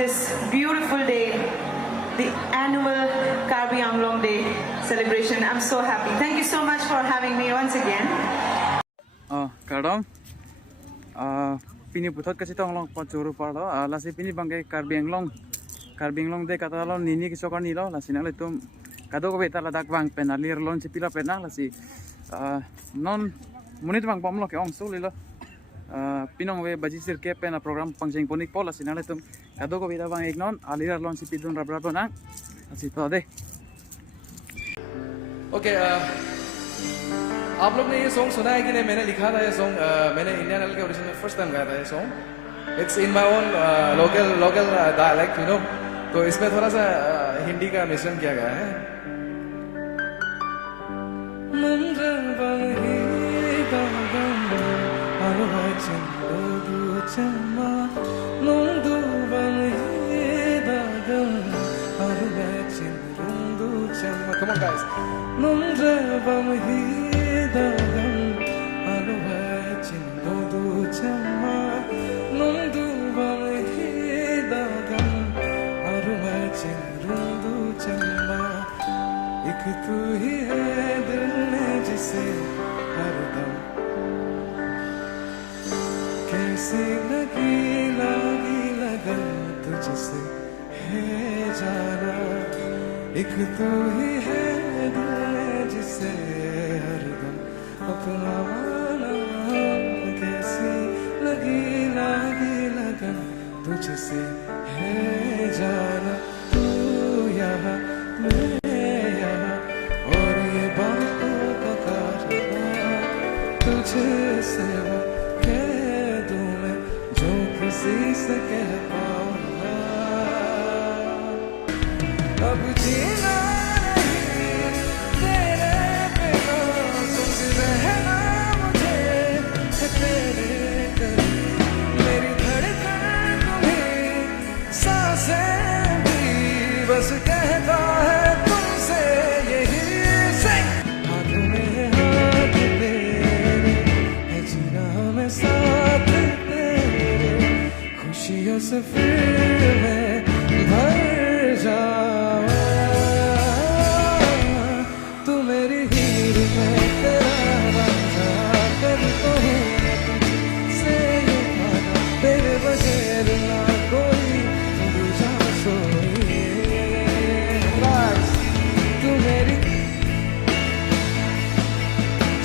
this beautiful day, the annual Karbi Anglong Day celebration. I'm so happy. Thank you so much for having me once again. Kadang pini putot kasi tong long pachuru palo lasi pini bangke Karbi Anglong de kata lo nini kisokan nilo lasi nale tum kado ko beta ladak bang penalir lon si pila penang lasi non munit bang pom lo ke ong suli lo pinong we bajisir ke pena program pangsing ponik pola lasi nale tum kado ko beta bang ignon alir lon si pidun rab na lasi to de. Okay आप लोग ने ये song सुना है कि नहीं? मैंने लिखा था ये सॉन्ग, मैंने इंडियन आइडल के ऑडिशन में फर्स्ट टाइम गाया था ये song. It's in my own local dialect you know. तो इसमें थोड़ा सा हिंदी का मिश्रण किया गया है. Come on guys. एक तू ही है दिल में जिसे हरदम कैसी लगी लगन तुझसे है जाना. एक तू ही है दिल में जिसे हरदम अपना माना. कैसी लगी लगन तुझसे है जाना. तू यहाँ मैं यहाँ और ये बातों का कारवां तुझसे वो कह दूं मैं जो किसी से कह पाऊंगा. अब जीना नहीं तेरे बिना सोच रहना मुझे तेरे करीब. मेरी धड़कन तुम्हें सांसें भी बस कहता है तुमसे यही से. हाथ में हाथ तेरे है जीना में साथ तेरे. खुशियों से फिर मैं भर जाऊं. तू मेरी हीर में तेरा राजा कर तो हूँ तुझसे ये वादा. तेरे बगैर ना कोई दूजा सोए. तू मेरी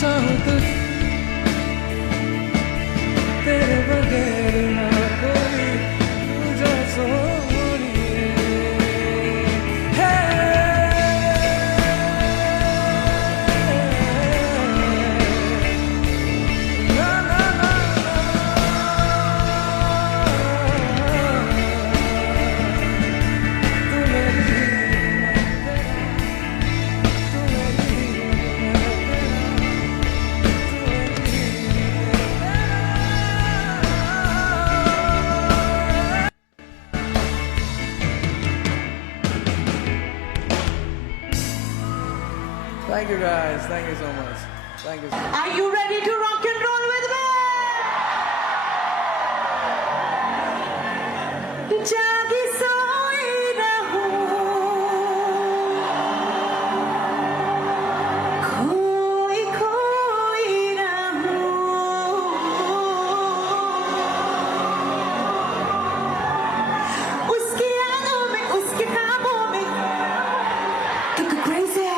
चाहूं तो तेरे बगैर ना कोई दूजा सोए. Thank you guys. Thank you so much. Thank you so much. Are you ready to rock and roll with me? जागी सोई रहूं खोई रहूं. उसकी यादों में उसके ख्वाबों में तो crazy.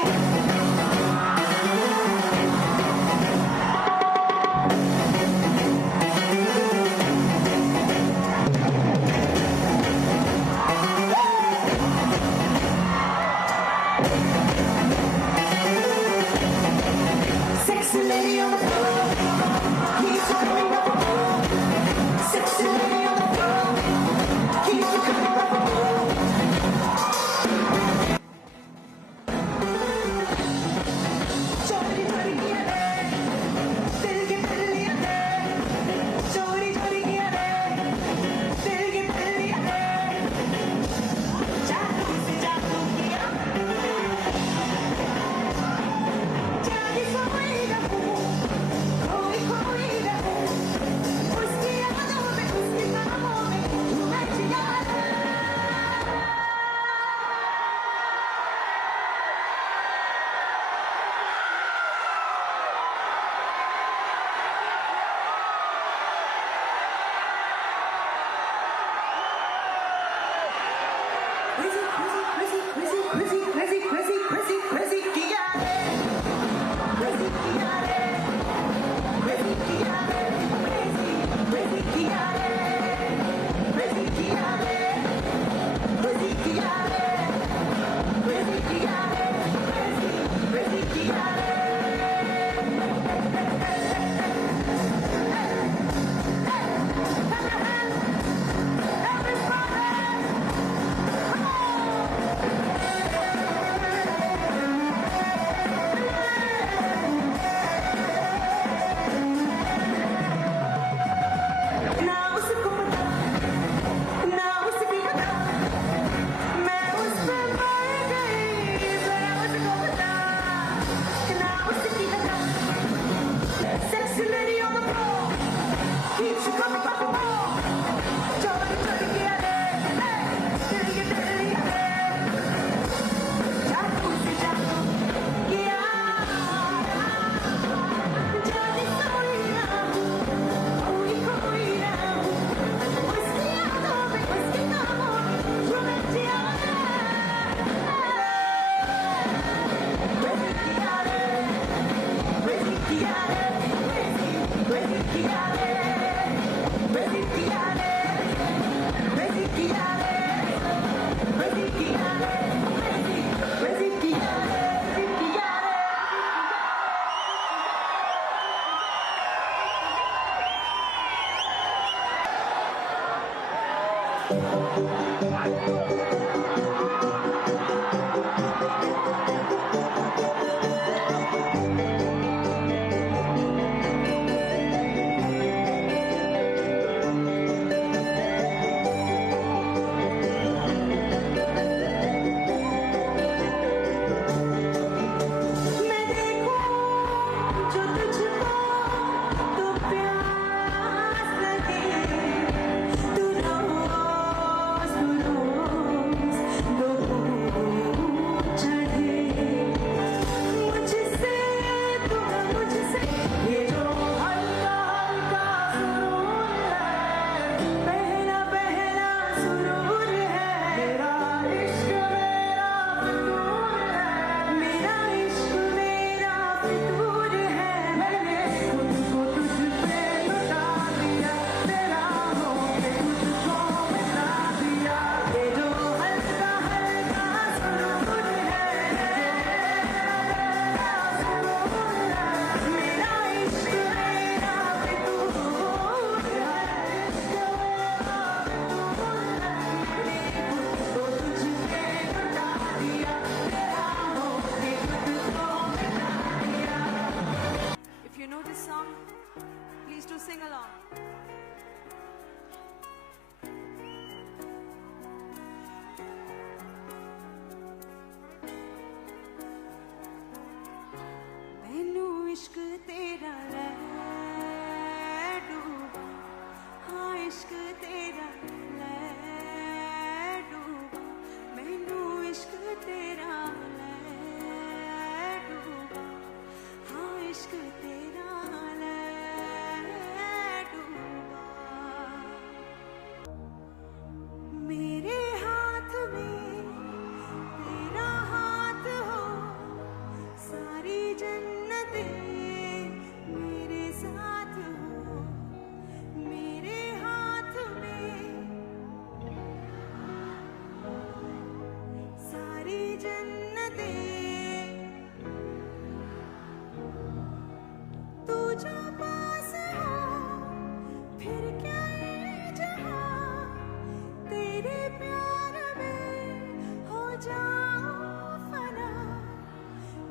जाऊं फना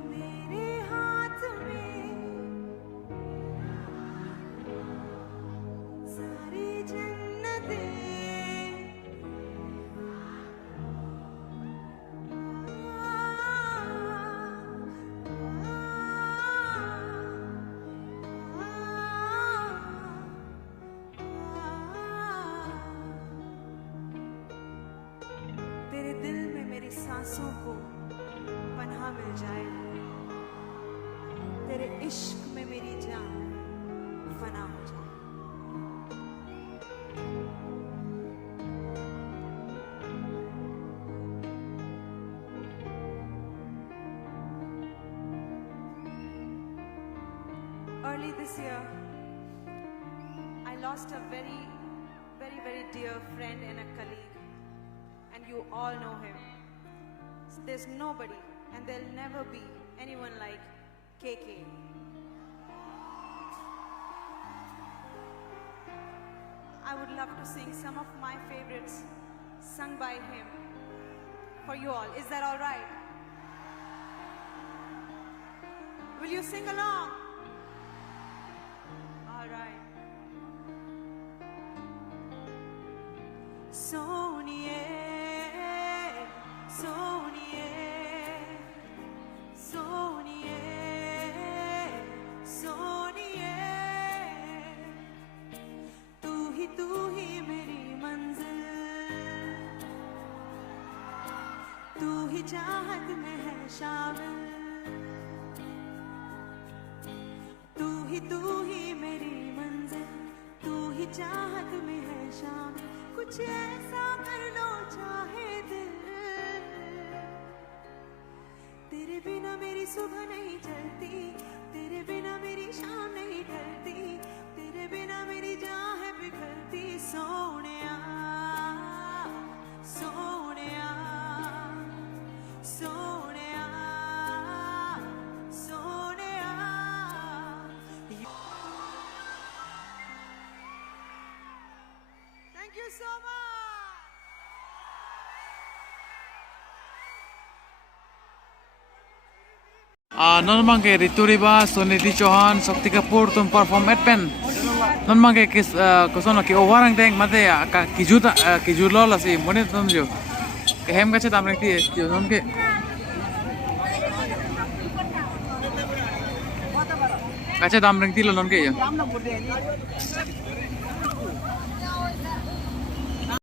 मेरे हाथ में सारी जन्नतें तेरे दिल में मेरी सांसों को पनाह मिल जाए तेरे इश्क में मेरी जान फना हो जाए Early this year, I lost a very, very, very dear friend and a colleague, and you all know him. There's nobody, and there'll never be anyone like KK. I would love to sing some of my favorites sung by him for you all. Is that all right? Will you sing along? All right. Soniye, Soniye, Soniye, Soniye, तू ही मेरी मंजिल, तू ही चाहत में है शामिल, तू ही मेरी मंजिल, तू ही चाहत में है शामिल, कुछ ऐसा कर लो चाहे दिल, तेरे बिना मेरी सुबह नहीं चलती, तेरे बिना मेरी शाम नहीं ढलती, तेरे बिना मेरी जान है बिखरती, Sonia, Sonia, Sonia, Sonia. Thank you so much. Non mangke Rituriba, Soniti Chauhan, Shakti Kapoor tum perform at pen. Non mangke kis kosono ki overang deng mate ka kijulo la si mone tum jo. Ke hem kache tam rekti jo non ke. Kache tam rekti lo non ke yo.